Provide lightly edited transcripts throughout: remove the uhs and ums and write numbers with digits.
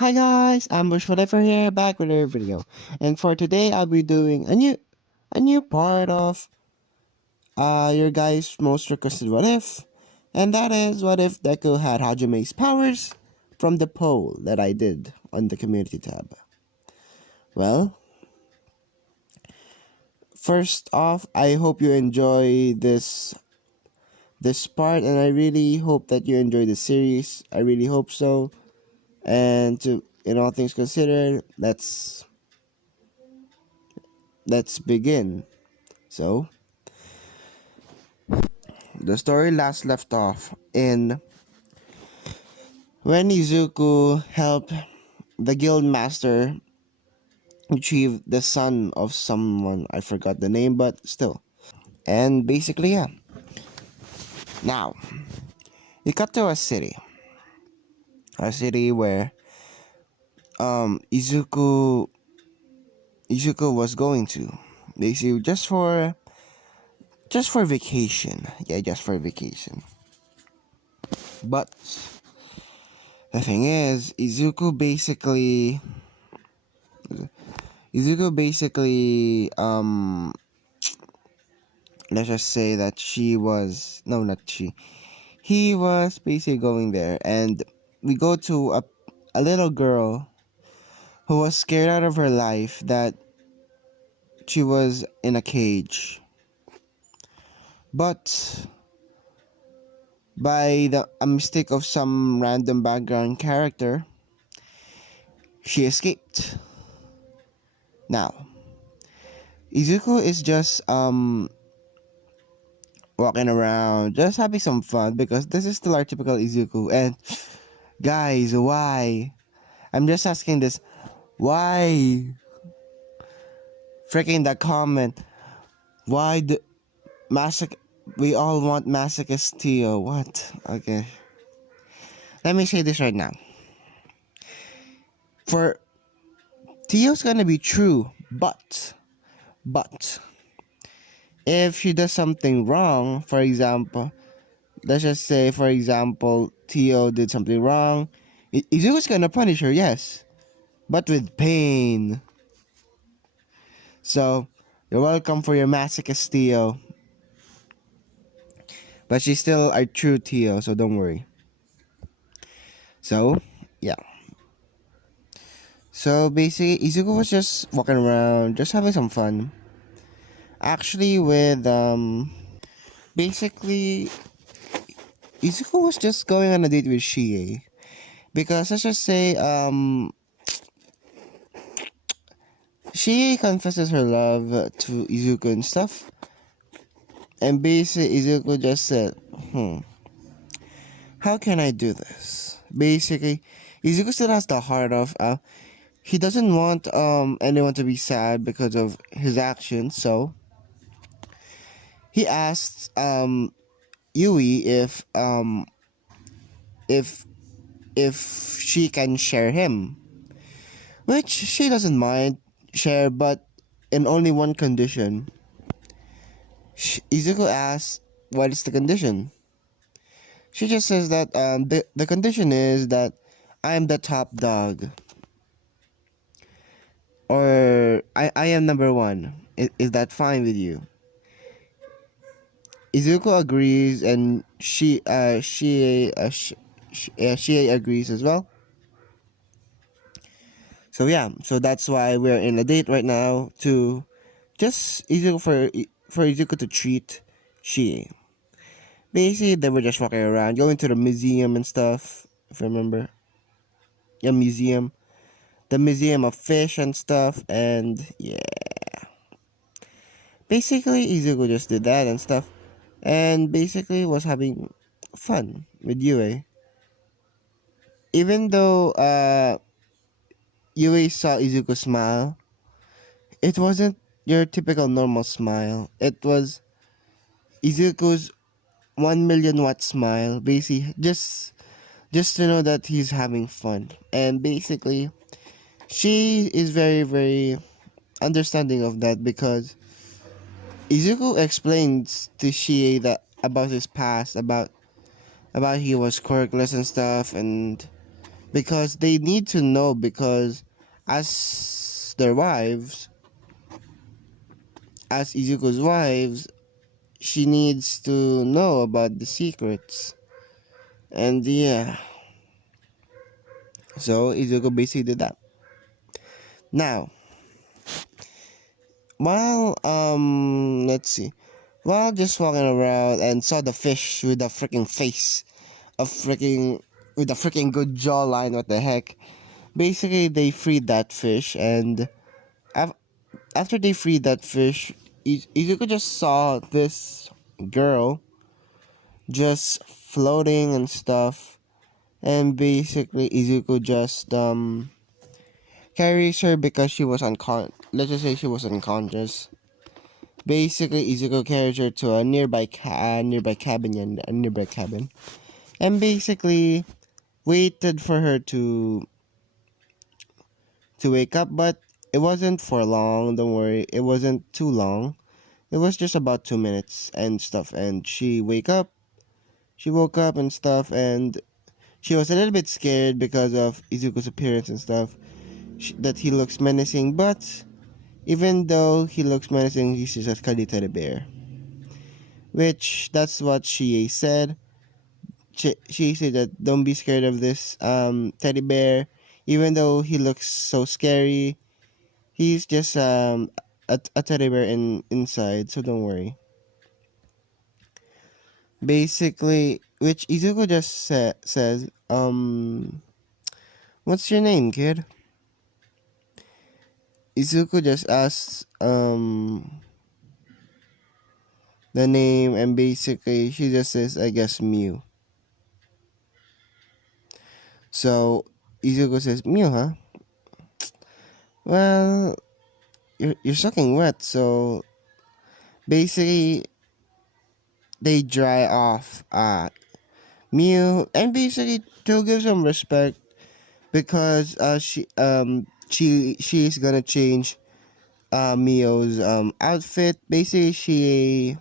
Hi guys, I'm Bush Whatever here, back with another video. And for today, I'll be doing a new part of your guys' most requested what if, and that is what if Deku had Hajime's powers from the poll that I did on the community tab. Well, first off, I hope you enjoy this part, and I really hope that you enjoy the series. I really hope so. And to in all things considered, let's begin. So, the story last left off in when Izuku helped the guild master retrieve the son of someone. I forgot the name, but still. And basically, yeah. Now, we cut to a city where Izuku was going to, basically just for vacation. Yeah, just for vacation. But the thing is, Izuku basically let's just say that she was no, not she, he was basically going there, and we go to a little girl who was scared out of her life that she was in a cage, but by a mistake of some random background character, she escaped. Now Izuku is just walking around, just having some fun because this is still our typical Izuku. And guys, why? I'm just asking this. Why? Freaking the comment. Why the masoch? We all want masochist Tio. What? Okay. Let me say this right now. For Tio's gonna be true, but if she does something wrong, for example, let's just say, for example, Tio did something wrong, Izuku's gonna punish her, yes, but with pain. So, you're welcome for your masochist Tio. But she's still our true Tio, so don't worry. So, yeah. So basically, Izuku was just walking around, just having some fun. Actually, with basically, Izuku was just going on a date with Shie, because let's just say, Shie confesses her love to Izuku and stuff, and basically Izuku just said, how can I do this? Basically, Izuku still has the heart of he doesn't want anyone to be sad because of his actions, so he asked Yui if if she can share him, which she doesn't mind share, but in only one condition. Izuku asks, what is the condition? She just says that the condition is that I am the top dog, or I am number one. Is that fine with you? Izuku agrees, and she agrees as well. So yeah, so that's why we're in a date right now, to just Izuku for Izuku to treat Shie. Basically, they were just walking around, going to the museum and stuff. If I remember, yeah, museum, the museum of fish and stuff, and yeah, basically Izuku just did that and stuff, and basically was having fun with Yue. Even though Yue saw Izuku smile, it wasn't your typical normal smile. It was Izuku's 1 million watt smile. Basically, just to know that he's having fun. And basically, she is very, very understanding of that, because Izuku explains to Shie that about his past, about he was quirkless and stuff, and because they need to know, because as their wives, as Izuku's wives, she needs to know about the secrets. And yeah, so Izuku basically did that. Now, while let's see, while just walking around and saw the fish with a freaking face, a freaking with a freaking good jawline, what the heck? Basically, they freed that fish, and af- after they freed that fish, Izuku just saw this girl just floating and stuff, and basically Izuku just carries her because she was let's just say she was unconscious. Basically, Izuku carries her to a nearby cabin, a nearby cabin, and basically waited for her to wake up, but it wasn't for long. Don't worry, it wasn't too long. It was just about 2 minutes and stuff, and she woke up and stuff, and she was a little bit scared because of Izuku's appearance and stuff. That he looks menacing, but even though he looks menacing, he's just a cuddly teddy bear. Which, that's what she said. She said that don't be scared of this teddy bear. Even though he looks so scary, he's just a teddy bear inside, so don't worry. Basically, which Izuku just says, what's your name, kid? Izuku just asks the name, and basically she just says, I guess, Mew. So Izuku says, Mew, huh? Well, you're sucking wet, so basically they dry off Mew, and basically to give some respect, because she's gonna change Mio's outfit. Basically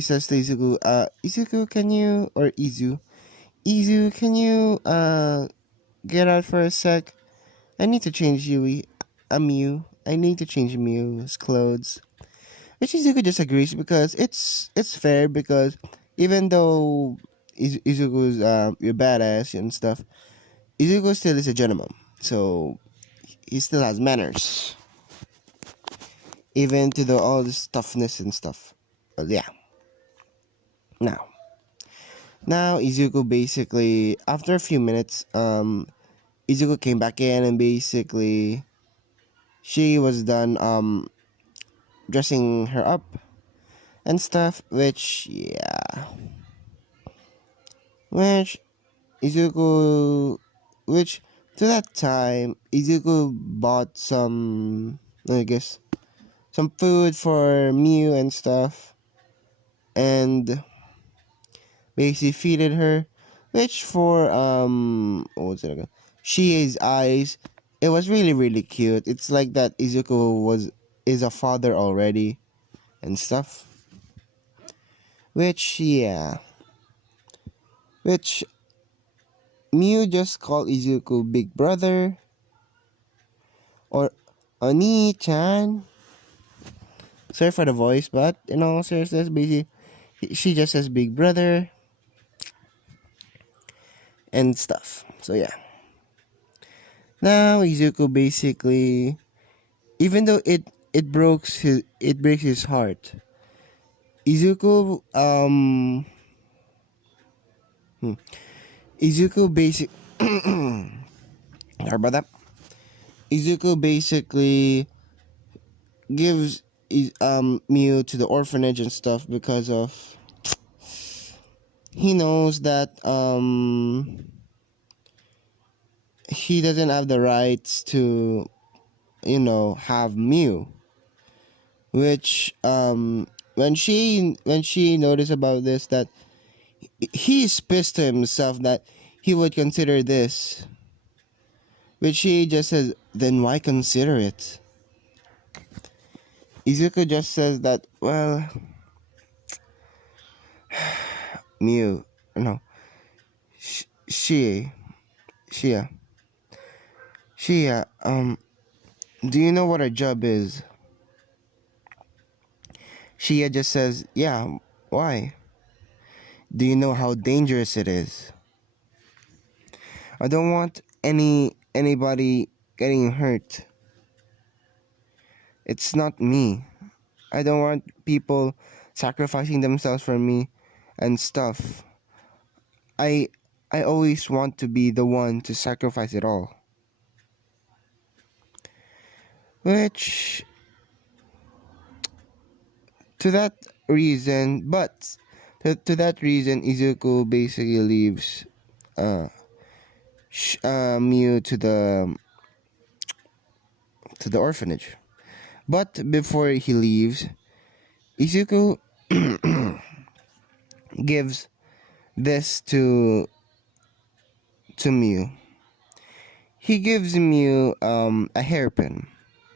says to Izuku, Izuku, can you, or Izu, can you get out for a sec? I need to change Mew. I need to change Mew's clothes. Which Izuku disagrees, because it's fair, because even though Izuku's a badass and stuff, Izuku still is a gentleman. So he still has manners, even to the all this toughness and stuff. But yeah. Now, Izuku basically, after a few minutes, Izuku came back in, and basically she was done dressing her up and stuff, which Izuku, which to that time, Izuku bought some, I guess, some food for Mew and stuff, and basically feeded her, which for, what was it again? Shie's eyes, it was really, really cute. It's like that Izuku is a father already and stuff, which, yeah, which Mew just called Izuku Big Brother, or Oni-chan. Sorry for the voice, but in all seriousness, basically, she just says Big Brother and stuff. So yeah. Now Izuku basically, even though it breaks his heart, Izuku hmm, Izuku basic sorry about that. Izuku basically gives Mew to the orphanage and stuff, because of he knows that he doesn't have the rights to, have Mew. Which when she noticed about this, that he's pissed to himself that he would consider this, which she just says, then why consider it? Izuku just says that, well, Mew, no, Shia, Shia, Shia. Do you know what her job is? Shia just says, yeah. Why? Do you know how dangerous it is? I don't want anybody getting hurt. It's not me. I don't want people sacrificing themselves for me and stuff. I I always want to be the one to sacrifice it all. Which to that reason, but to that reason, Izuku basically leaves Miu to the orphanage. But before he leaves, Izuku gives this to Miu. He gives Miu a hairpin.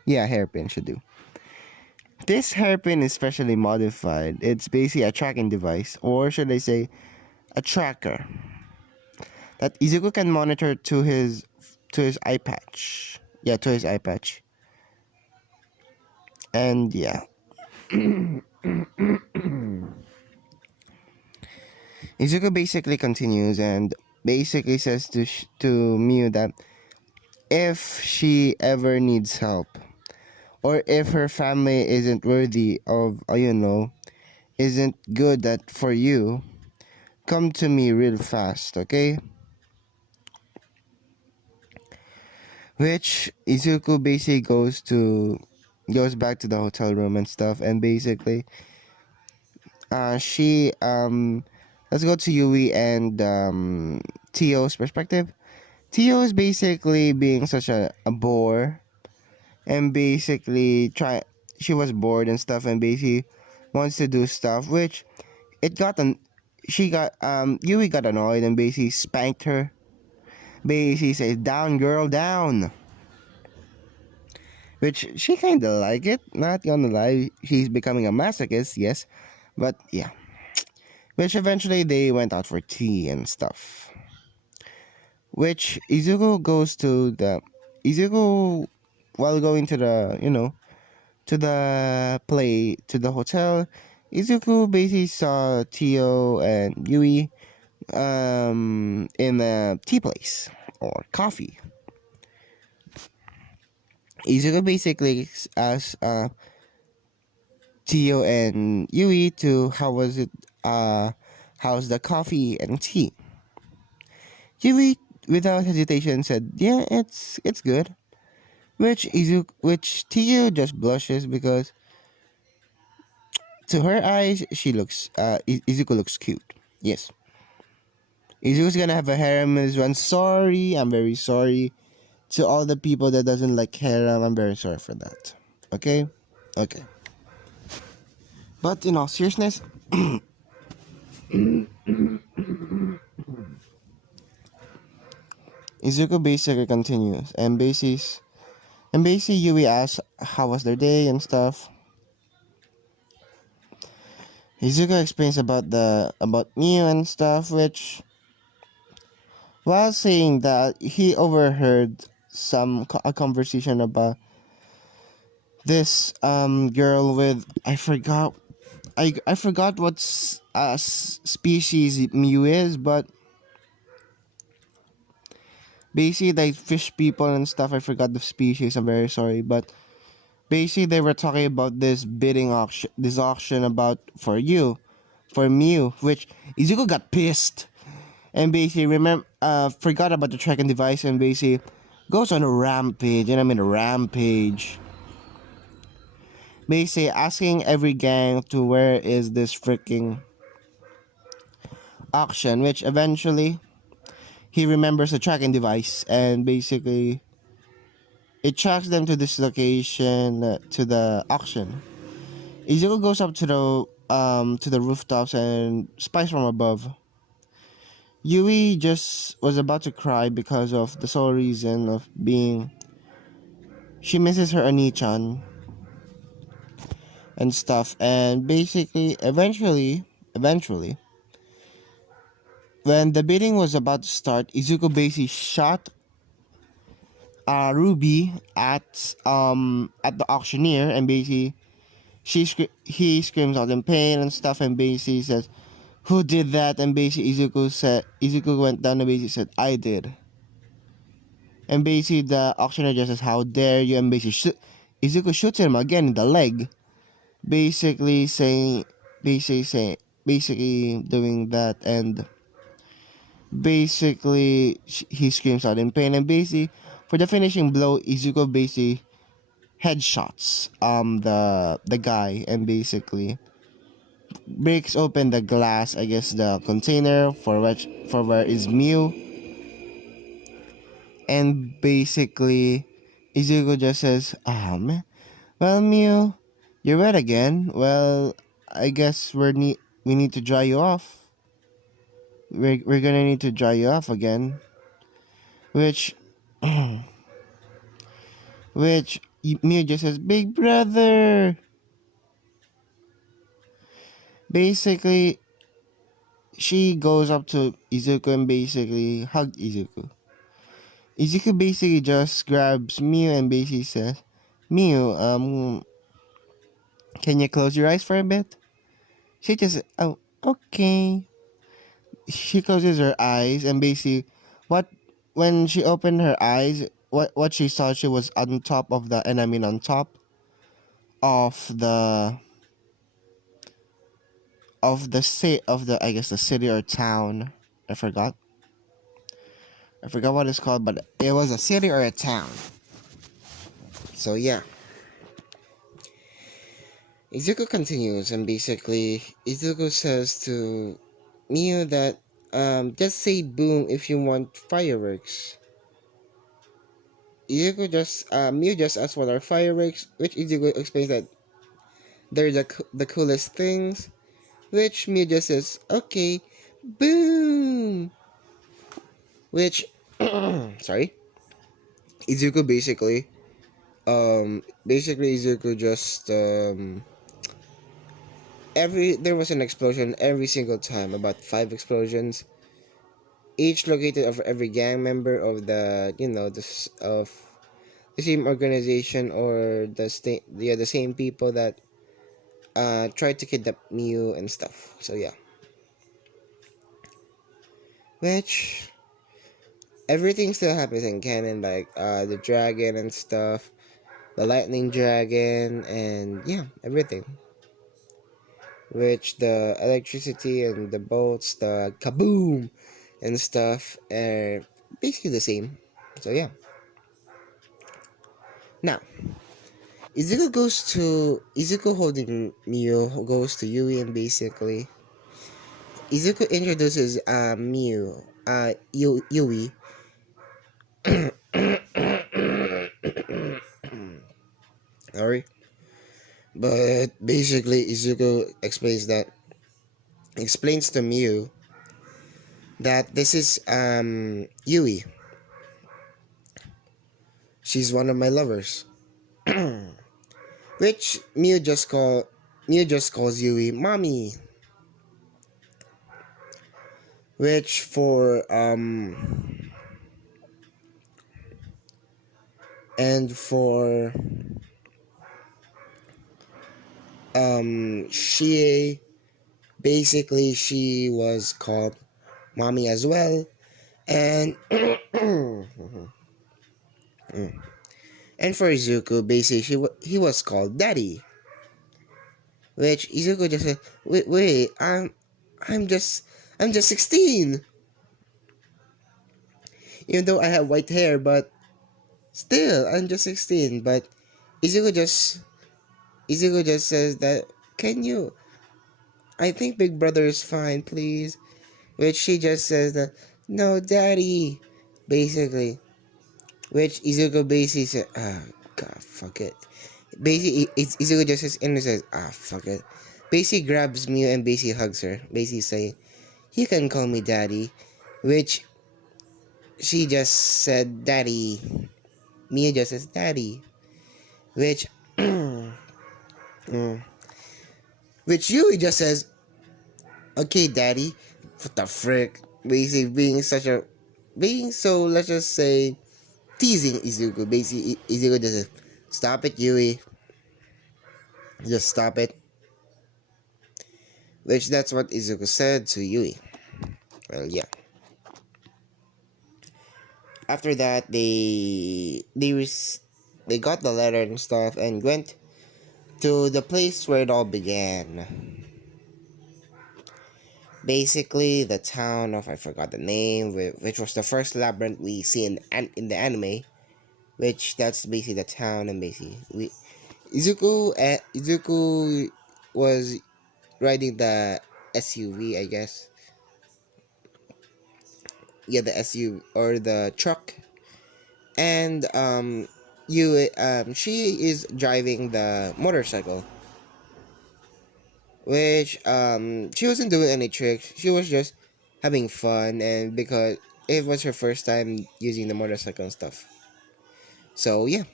Yeah, a hairpin should do. This hairpin is specially modified. It's basically a tracking device, or should I say, a tracker that Izuku can monitor to his eye patch. Yeah, to his eye patch. And yeah, Izuku basically continues and basically says to Miu that if she ever needs help, or if her family isn't worthy of, isn't good that for you, come to me real fast, okay? Which Izuku basically goes back to the hotel room and stuff, and basically, she let's go to Yui and Tio's perspective. Tio is basically being such a bore, and basically she was bored and stuff, and basically wants to do stuff, which it got an she got Yui got annoyed and basically spanked her. Basically says, down girl, down. Which she kinda like it, not gonna lie, she's becoming a masochist, yes. But yeah. Which eventually they went out for tea and stuff. Which Izuku, while going to the to the hotel, Izuku basically saw Tio and Yui in a tea place or coffee. Izuku basically asked Tio and Yui to how's the coffee and tea. Yui without hesitation said, yeah, it's good. Which Tio just blushes because to her eyes Izuku looks cute. Yes. Izuku's gonna have a harem in this one. Sorry, I'm very sorry. To all the people that doesn't like harem, I'm very sorry for that. Okay? Okay. But in all seriousness, Izuku basically continues and basically Yui asks how was their day and stuff. Izuku explains about Miu and stuff, which while saying that he overheard a conversation about this girl with I forgot what species Miu is, but basically like fish people and stuff. I forgot the species. I'm very sorry, but basically they were talking about this auction about for Miu, which Izuku got pissed and basically forgot about the tracking device and basically goes on a rampage, and I mean a rampage. Basically asking every gang to where is this freaking auction, which eventually he remembers the tracking device and basically it tracks them to this location to the auction. Izuku goes up to the rooftops and spies from above. Yui just was about to cry because of the sole reason of being she misses her Oni-chan and stuff, and basically eventually When the bidding was about to start, Izuku basically shot Ruby at the auctioneer, and basically he screams out in pain and stuff, and basically says, "Who did that?" And basically Izuku went down and basically said, "I did." And basically the auctioneer just says, "How dare you?" And basically Izuku shoots him again in the leg, basically saying, basically saying, basically doing that, and basically he screams out in pain, and basically for the finishing blow, Izuku basically headshots the guy, and basically breaks open the glass, I guess the container for where is Mew, and basically Izuku just says, "Ah man, well Mew, you're wet again. Well, I guess we need to dry you off. We're gonna need to dry you off again," which Mew just says, "Big brother." Basically, she goes up to Izuku and basically hug Izuku. Izuku basically just grabs Mew and basically says, "Mew, can you close your eyes for a bit?" She just, "Oh, okay." She closes her eyes and basically, what when she opened her eyes, what she saw, she was on top of the, and I mean on top of the I guess the city or town. I forgot. I forgot what it's called, but it was a city or a town. So yeah. Izuku continues, and basically Izuku says to Miu that just say boom if you want fireworks. Miu just asks what are fireworks, which Izuku explains that they're the coolest things, which Miu just says okay, boom, which sorry, Izuku basically Izuku just there was an explosion every single time, about 5 explosions, each located of every gang member of the of the same organization, or the same people that tried to kidnap Miu and stuff. So yeah, which everything still happens in canon, like the dragon and stuff, the lightning dragon, and yeah, everything. Which the electricity and the bolts, the kaboom and stuff are basically the same. So yeah. Now, Izuku holding Miu goes to Yui, and basically Izuku introduces Yui. Sorry. But basically Izuku explains to Miu that this is Yui. She's one of my lovers. Which Miu just calls Yui mommy. Which for and for she basically she was called mommy as well, and and for Izuku basically he was called daddy, which Izuku just said, wait, I'm just I'm just 16, even though I have white hair, but still I'm just 16. But Izuku just Izuku just says that, can you, I think big brother is fine, please. Which she just says that, no, daddy, basically. Which Izuku basically said, ah, god, fuck it. Basically, Izuku just says, and says, ah, fuck it. Basically grabs Miu and basically hugs her. Basically saying, you can call me daddy. Which she just said, daddy. Miu just says, daddy. Which, which Yui just says, okay, daddy. What the frick? basically being so, let's just say, teasing Izuku. Basically, Izuku just says, "Stop it, Yui. Just stop it." Which that's what Izuku said to Yui. Well, yeah. After that, they got the letter and stuff and went to the place where it all began. Basically, the town of, I forgot the name, which was the first labyrinth we see in the anime. Which that's basically the town, and basically Izuku was riding the SUV, I guess. Yeah, the SUV or the truck, and she is driving the motorcycle, which she wasn't doing any tricks. She was just having fun, and because it was her first time using the motorcycle and stuff. So yeah,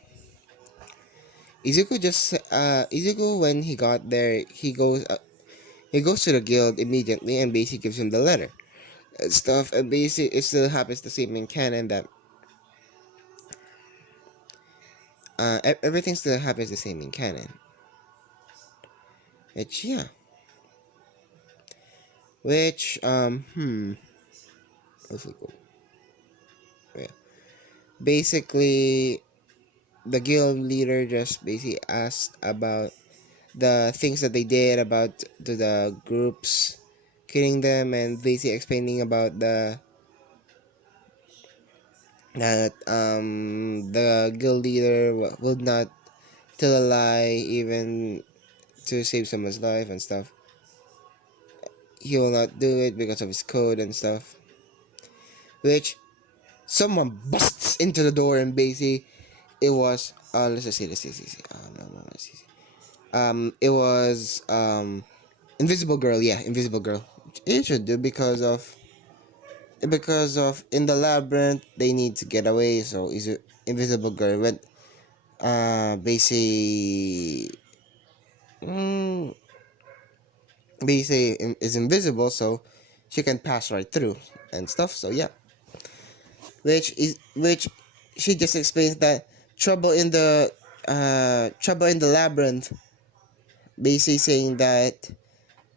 Izuku, when he got there, he goes to the guild immediately and basically gives him the letter and stuff. And basically, it still happens the same in canon that everything still happens the same in canon. Which yeah, which let's go. Yeah. Basically, the guild leader just basically asked about the things that they did about to the groups, killing them, and basically explaining about the guild leader will not tell a lie even to save someone's life and stuff. He will not do it because of his code and stuff. Which someone busts into the door and basically it was let's see. It was Invisible Girl, yeah, Invisible Girl. It should do because of in the labyrinth they need to get away, so is it Invisible Girl went basically mm, is invisible, so she can pass right through and stuff. So yeah, which she just explains that trouble in the labyrinth, basically saying that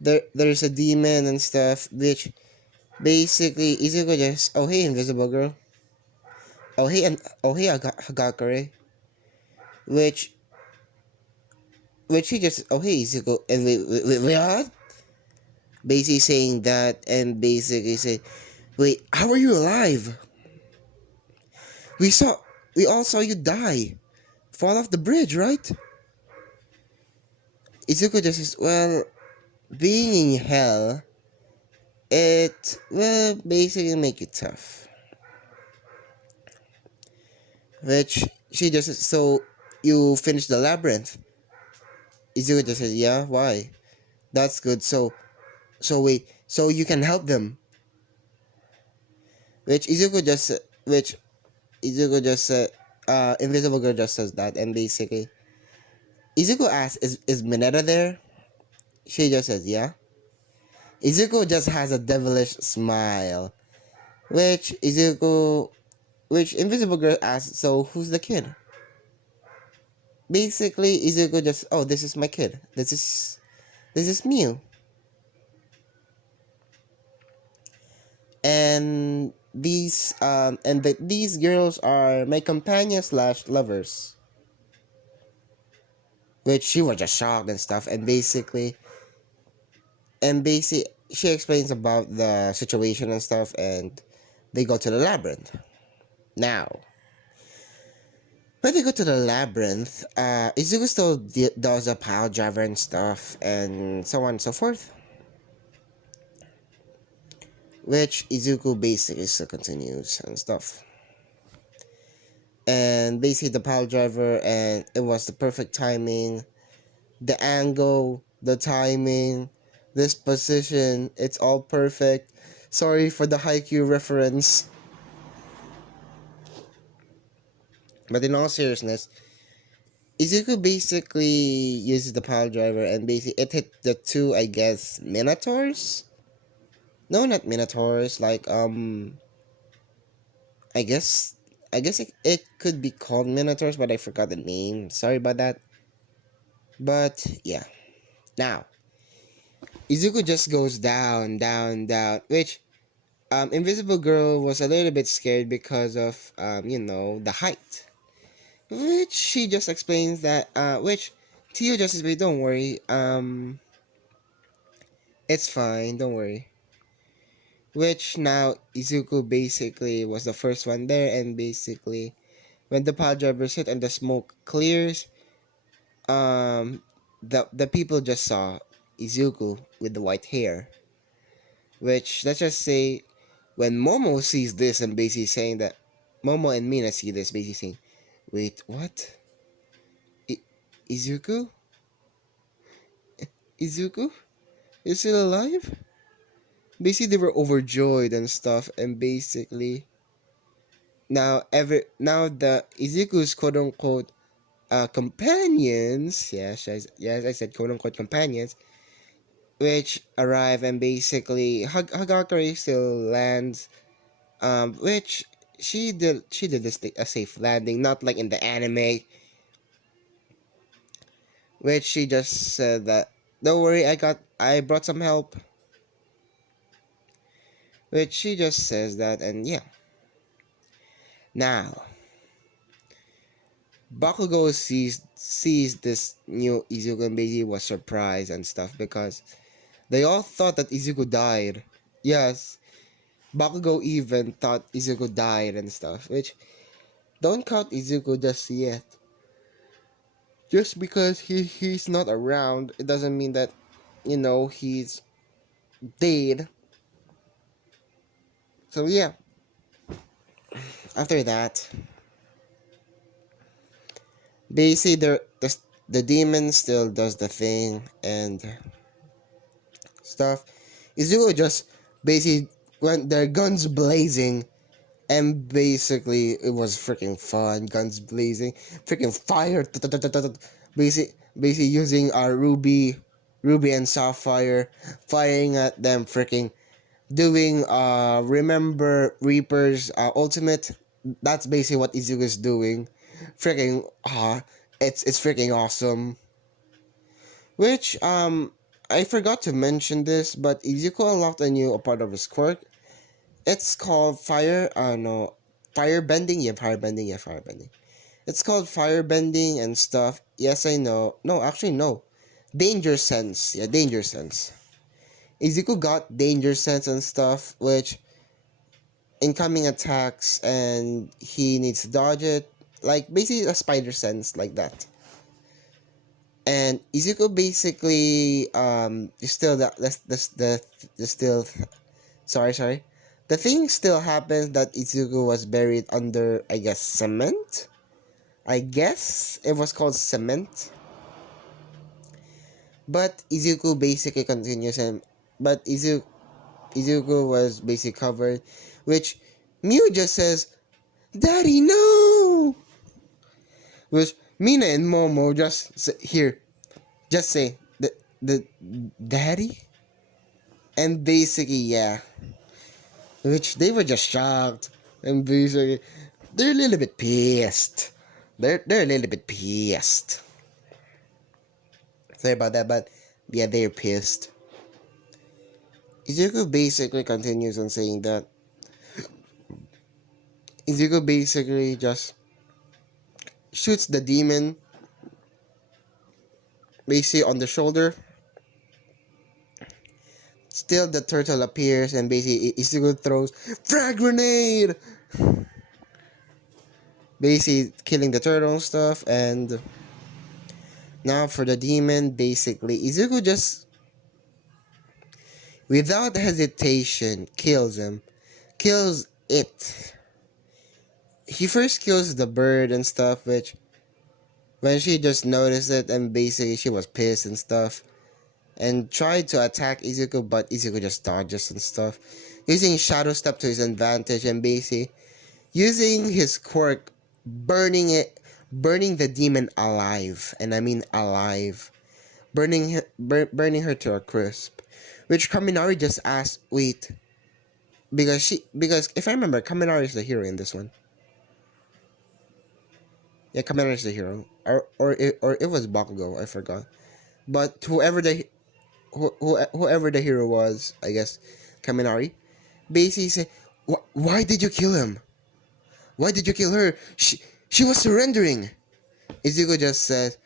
there's a demon and stuff. Which basically Izuku just, oh hey Invisible Girl, oh hey Hagakure, which he just, oh hey Izuku, and we what? Basically saying that, and basically say, wait, how are you alive? We saw, we all saw you die, fall off the bridge, right? Izuku just says, well, being in hell, it will basically make it tough. Which she just says, so you finished the labyrinth? Izuku just says, yeah, why? That's good. So wait, so you can help them? Which Izuku just said, Invisible Girl just says that, and basically Izuku asks, is Mineta there? She just says, yeah. Izuku just has a devilish smile. Which Invisible Girl asks, so who's the kid? Basically, Izuku just, oh, this is my kid. This is Mew. And these girls are my companions slash lovers. Which she was just shocked and stuff, and basically she explains about the situation and stuff, and they go to the labyrinth. Now, when they go to the labyrinth, Izuku still does a pile driver and stuff, and so on and so forth. Which Izuku basically still continues and stuff. And basically the pile driver, and it was the perfect timing, the angle, the timing, this position, it's all perfect. Sorry for the Haikyuu reference. But in all seriousness, Izuku basically uses the pile driver, and basically it hit the two, I guess, Minotaurs? No, not minotaurs. Like I guess it could be called minotaurs, but I forgot the name. Sorry about that. But yeah, now Izuku just goes down, down, down. Which Invisible Girl was a little bit scared because of the height. Which she just explains that which Tio just says, don't worry, it's fine, don't worry. Which now Izuku basically was the first one there, and basically when the pile drivers hit and the smoke clears, um the people just saw Izuku with the white hair. Which let's just say when Momo sees this and basically saying that Momo and Mina see this basically saying, wait, what? I- Izuku? Izuku? Is still alive? Basically they were overjoyed and stuff, and basically now the Izuku's quote unquote companions, yes, I said quote unquote companions, which arrive, and basically Hagakure still lands, which she did a safe landing, not like in the anime, which she just said that don't worry, I brought some help, which she just says that, and yeah. Now Bakugo sees this new Izuku, and basically was surprised and stuff because they all thought that Izuku died. Yes, Bakugo even thought Izuku died and stuff, which don't count Izuku just yet. Just because he's not around, it doesn't mean that he's dead. So yeah, after that, basically the demon still does the thing and stuff. Izuku just basically went their guns blazing, and basically it was freaking fun. Guns blazing, freaking fire. Basically using our ruby and sapphire, firing at them, freaking doing remember Reaper's ultimate. That's basically what Izuku's doing. Freaking it's freaking awesome. Which I forgot to mention this, but Izuku unlocked a new part of his quirk. It's called fire. No, fire bending. Yeah, fire bending. Yeah, fire bending. It's called fire bending and stuff. Yes, I know. No, actually no. Danger sense. Yeah, danger sense. Izuku got danger sense and stuff, which incoming attacks and he needs to dodge it. Like basically a spider sense like that. And Izuku basically is still the still sorry. The thing still happens that Izuku was buried under, I guess, cement? I guess it was called cement. But Izuku basically continues, and but Izuku was basically covered, which Mew just says, Daddy, no! Which Mina and Momo just just say, the Daddy? And basically, yeah. Which they were just shocked. And basically, they're a little bit pissed. They're a little bit pissed. Sorry about that, but yeah, they're pissed. Izuku basically continues on saying that Izuku basically just shoots the demon basically on the shoulder. Still, the turtle appears, and basically Izuku throws frag grenade, basically killing the turtle and stuff. And now for the demon, basically Izuku just without hesitation kills him, kills it. He first kills the bird and stuff, which when she just noticed it, and basically she was pissed and stuff, and tried to attack Izuku, but Izuku just dodges and stuff, using Shadow Step to his advantage, and basically using his quirk, burning the demon alive, and I mean alive, burning her to a crisp. Which Kaminari just asked, wait, because if I remember, Kaminari is the hero in this one. Yeah, Kaminari is the hero, or it was Bakugo. I forgot. But whoever the hero was, I guess, Kaminari, basically said, Why did you kill him? Why did you kill her? She was surrendering." Izuku just said,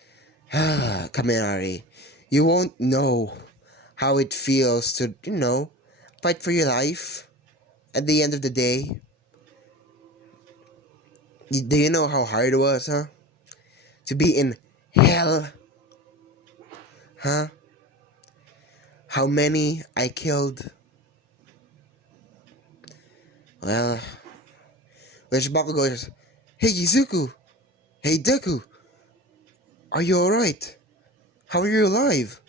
Kaminari, you won't know how it feels to, fight for your life at the end of the day. Do you know how hard it was, huh? To be in hell, huh? How many I killed? Well, which Bakugo goes, "Hey Izuku, hey Deku, are you alright? How are you alive?"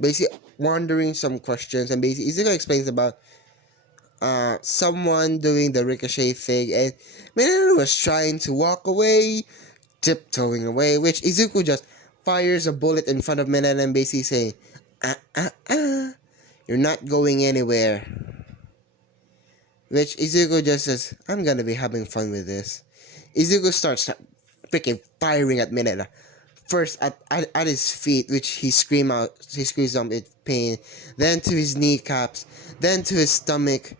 Basically, wondering some questions, and basically Izuku explains about someone doing the ricochet thing, and Minato was trying to walk away, tiptoeing away, which Izuku just fires a bullet in front of Minato and basically saying, you're not going anywhere. Which Izuku just says, "I'm gonna be having fun with this." Izuku starts freaking firing at Minato. First at his feet, which he screams out with pain, then to his kneecaps, then to his stomach,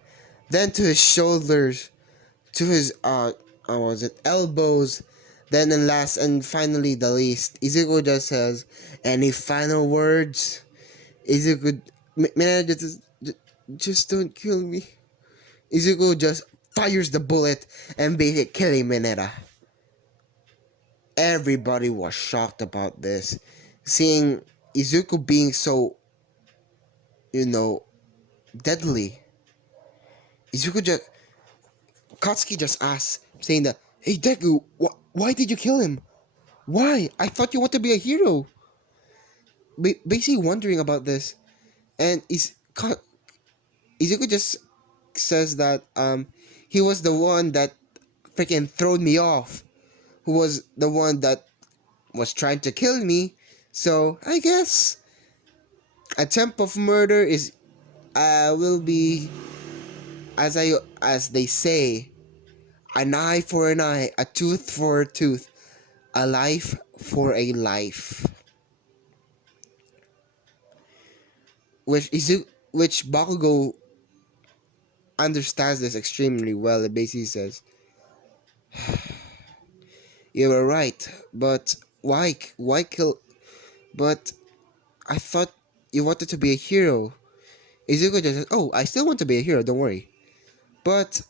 then to his shoulders, to his what was it, elbows, then and last and finally the least, Izuku just says, "Any final words?" Izuku, man, just don't kill me. Izuku just fires the bullet and basically killing Mineta. Everybody was shocked about this, seeing Izuku being so, you know, deadly. Izuku just Katsuki just asked, saying that, "Hey Deku, why did you kill him? Why? I thought you want to be a hero." Basically wondering about this, and Izuku just says that he was the one that freaking thrown me off, who was the one that was trying to kill me. So I guess attempt of murder is will be, as they say, an eye for an eye, a tooth for a tooth, a life for a life. Which Bakugo understands this extremely well. It basically says, "You were right, but why kill? But I thought you wanted to be a hero." Izuku just says, "Oh, I still want to be a hero. Don't worry. But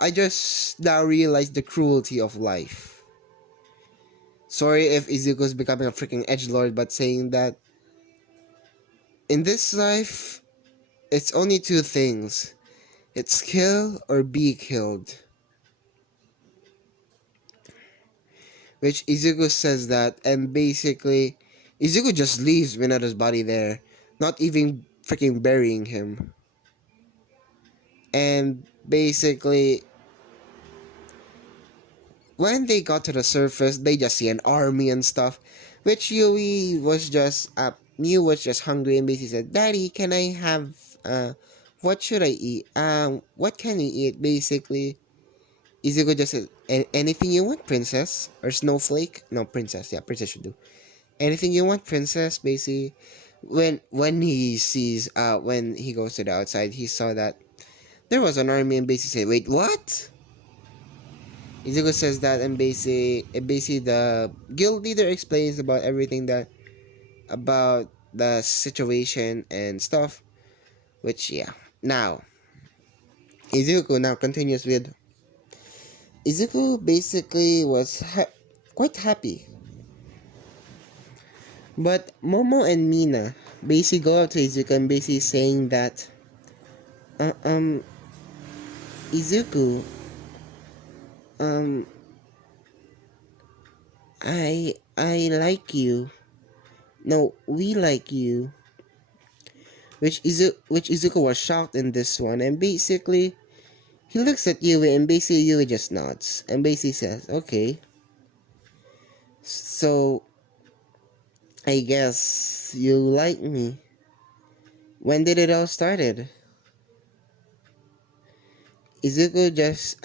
I just now realize the cruelty of life." Sorry if Izuku's becoming a freaking edgelord, but saying that in this life, it's only two things: it's kill or be killed. Which Izuku says that, and basically, Izuku just leaves Minato's body there, not even freaking burying him. And basically, when they got to the surface, they just see an army and stuff, which Mew was just hungry and basically said, "Daddy, can I have, what should I eat? What can you eat?" Basically, Izuku just said, Anything you want, princess?" Or snowflake? No, princess. Yeah, princess should do. "Anything you want, princess?" Basically, when he goes to the outside, he saw that there was an army and basically said, "Wait, what?" Izuku says that, and basically the guild leader explains about everything about the situation and stuff. Which, yeah. Now, Izuku now continues with, Izuku basically was quite happy. But Momo and Mina basically go up to Izuku and basically saying that, uh, um, Izuku, um, I like you. No, we like you. Which Izuku was shocked in this one, and basically he looks at Yui and basically Yui just nods and basically says, "Okay, so I guess you like me. When did it all started?" Izuku just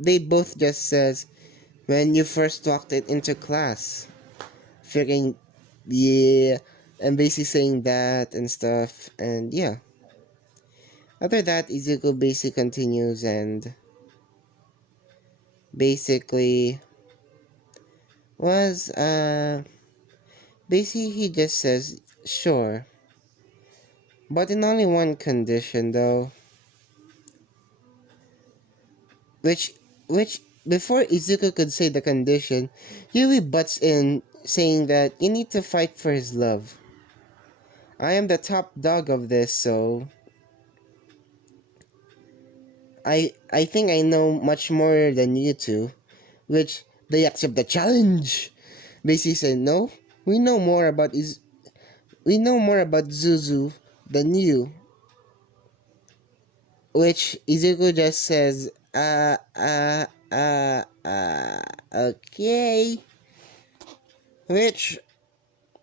they both just says when you first walked it into class. Freaking yeah, and basically saying that and stuff, and yeah. After that, Izuku basically continues and basically was basically he just says sure, but in only one condition though, which which before Izuku could say the condition, Yui butts in saying that you need to fight for his love. I am the top dog of this, so I think I know much more than you two, which they accept the challenge. Basically said, no, we know more about we know more about Zuzu than you. Which Izuku just says, okay. Which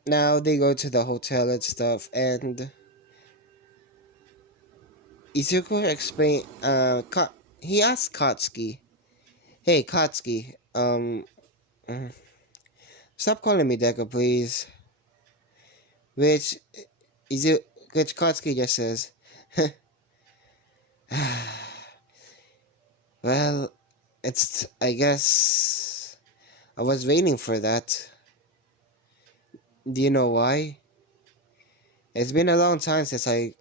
now they go to the hotel and stuff, and Izuku explain, he asked Katsuki, hey Katsuki, stop calling me Deku, please. Which Izu, which Katsuki just says, well, I guess, I was waiting for that. Do you know why? It's been a long time since I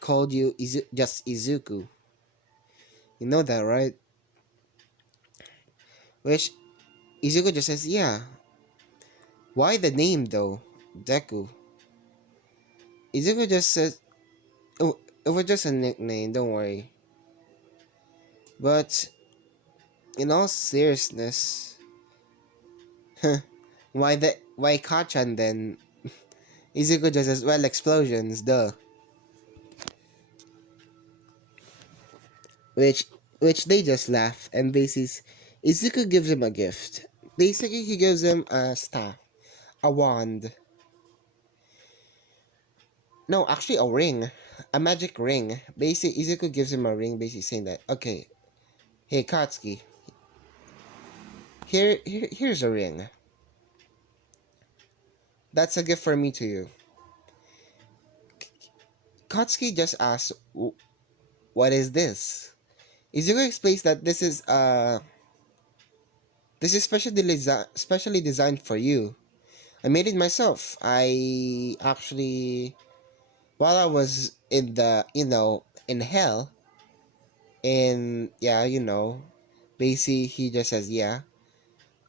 called you just Izuku. You know that, right? Which Izuku just says, yeah. Why the name though? Deku. Izuku just says, oh, it was just a nickname, don't worry. But, in all seriousness, why Kachan then? Izuku just says, well, explosions, duh. Which, which they just laugh, and basically, Izuku gives him a gift. Basically, he gives him a staff, a wand. No, actually, a ring, a magic ring. Basically, Izuku gives him a ring, basically saying that, okay, hey Katsuki, here's a ring. That's a gift for me to you. Katsuki just asks, what is this? Izuku explains that this is specially designed for you. I made it myself. I actually, while I was in the, in hell, yeah, basically he just says, yeah.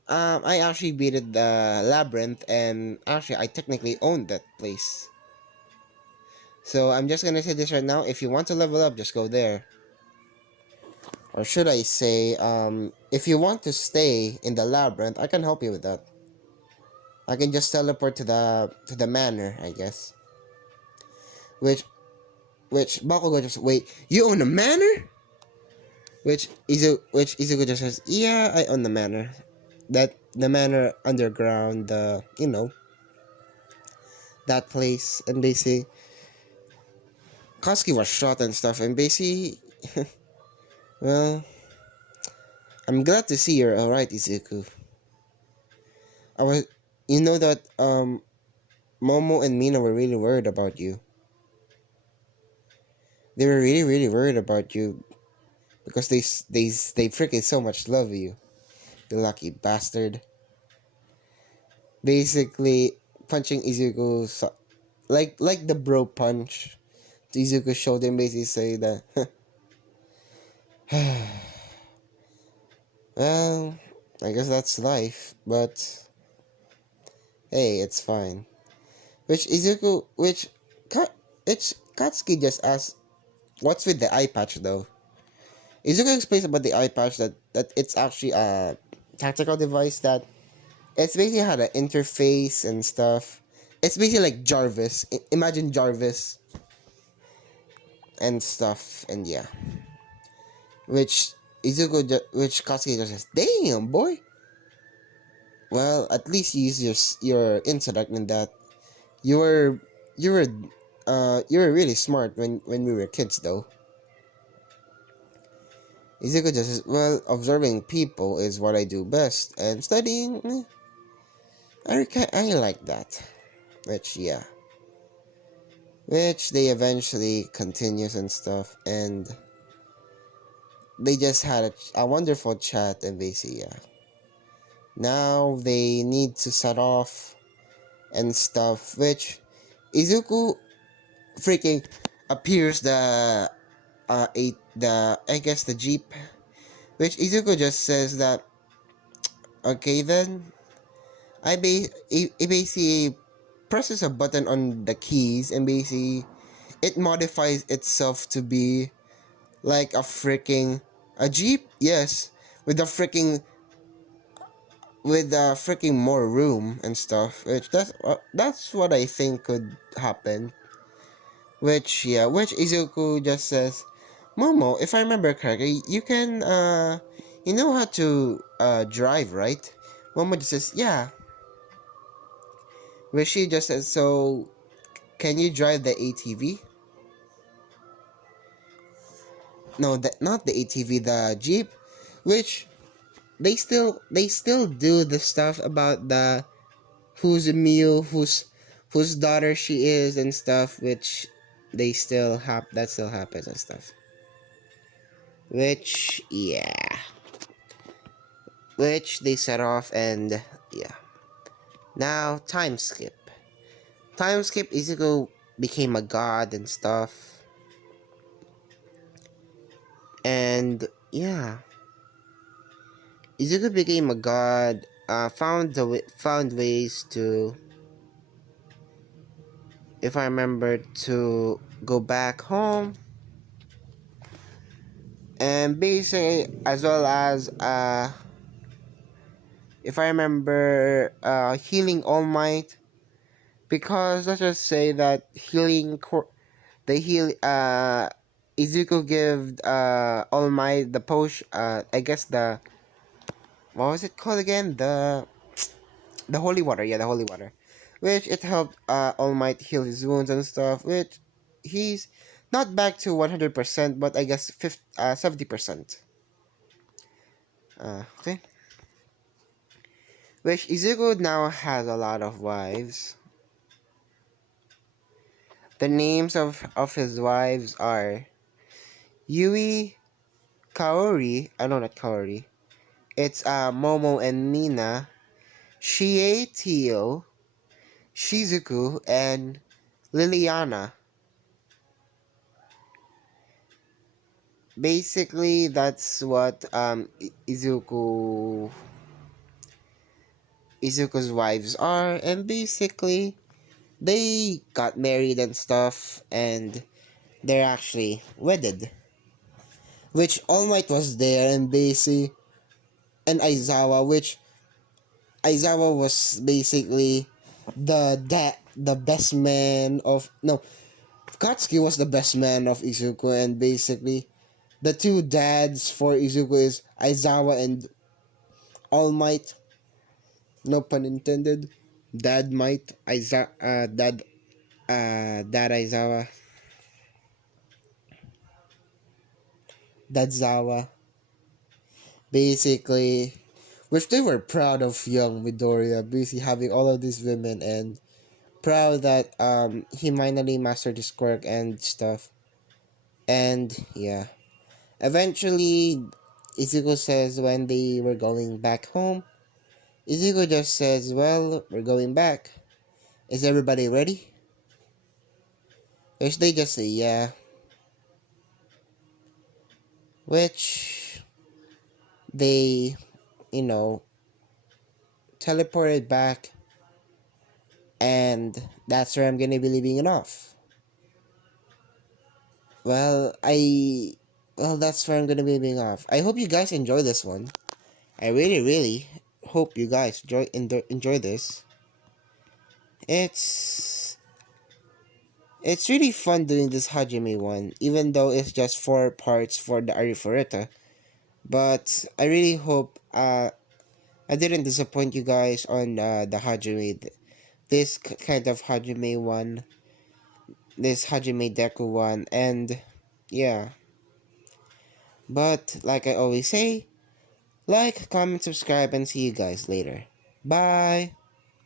I actually beat the labyrinth, and actually I technically owned that place. So I'm just gonna say this right now. If you want to level up, just go there. Or should I say, if you want to stay in the labyrinth, I can help you with that. I can just teleport to the manor, I guess. Which Bakugo just wait. You own a manor? Which Izuku just says, yeah, I own the manor. That the manor underground, that place, and basically Koski was shot and stuff, and basically, well, I'm glad to see you're alright, Izuku. I was, you know that Momo and Mina were really worried about you. They were really really worried about you because they freaking so much love you. You lucky bastard. Basically, punching Izuku like the bro punch. Izuku showed him basically say that. Well, I guess that's life, but hey, it's fine. Which Katsuki just asked, what's with the eye patch though? Izuku explains about the eye patch that it's actually a tactical device that it's basically had an interface and stuff. It's basically like Jarvis. Imagine Jarvis and stuff, and yeah. Which Katsuki just says, damn boy. Well, at least you use your intellect in that. You were you were you were really smart when we were kids though. Izuku just says, well, observing people is what I do best, and studying, I like that. Which, yeah. Which they eventually continues and stuff, and they just had a wonderful chat, and basically, yeah. Now they need to set off and stuff, which Izuku freaking appears the I guess the jeep, which Izuku just says that okay then he basically presses a button on the keys and basically it modifies itself to be like a jeep, yes, with a freaking more room and stuff, which that's what I think could happen. Which Izuku just says, Momo, if I remember correctly, you know how to drive, right? Momo just says, yeah. Which she just says, so can you drive the ATV? No, not the ATV, the Jeep. Which they still do the stuff about the who's Miu, whose daughter she is and stuff, which that still happens and stuff. Which yeah. Which they set off and yeah. Now time skip. Time skip Izuku became a god and stuff. And yeah. Izuku became a god, found ways to, if I remember, to go back home, and basically, as well as, if I remember, healing All Might, because let's just say that Izuku gave, All Might the potion, I guess what was it called again? The holy water, yeah, the holy water, which it helped All Might heal his wounds and stuff. Which he's not back to 100%, but I guess 70%. Okay. Which Izuku now has a lot of wives. The names of his wives are Yui, Kaori. I know not Kaori. It's Momo and Mina, Shie Tio, Shizuku, and Liliana. Basically, that's what Izuku's wives are, and basically they got married and stuff, and they're actually wedded. Which All Might was there, and basically, and Aizawa was basically the best man of no, Katsuki was the best man of Izuku, and basically the two dads for Izuku is Aizawa and All Might. No pun intended. Dad might Dad Aizawa, Dad Zawa, basically, which they were proud of young Midoriya, basically having all of these women, and proud that he finally mastered his quirk and stuff. And yeah, eventually, Izuku says when they were going back home, Izuku just says, "Well, we're going back. Is everybody ready?" Which they just say, "Yeah." Which they, you know, teleported back, and that's where I'm gonna be leaving it off. Well, that's where I'm gonna be leaving off. I hope you guys enjoy this one. I really, really hope you guys enjoy this. It's it's really fun doing this Hajime one, even though it's just 4 parts for the Arifureta. But I really hope I didn't disappoint you guys on the Hajime, this kind of Hajime one, this Hajime Deku one, and yeah. But like I always say, like, comment, subscribe, and see you guys later. Bye!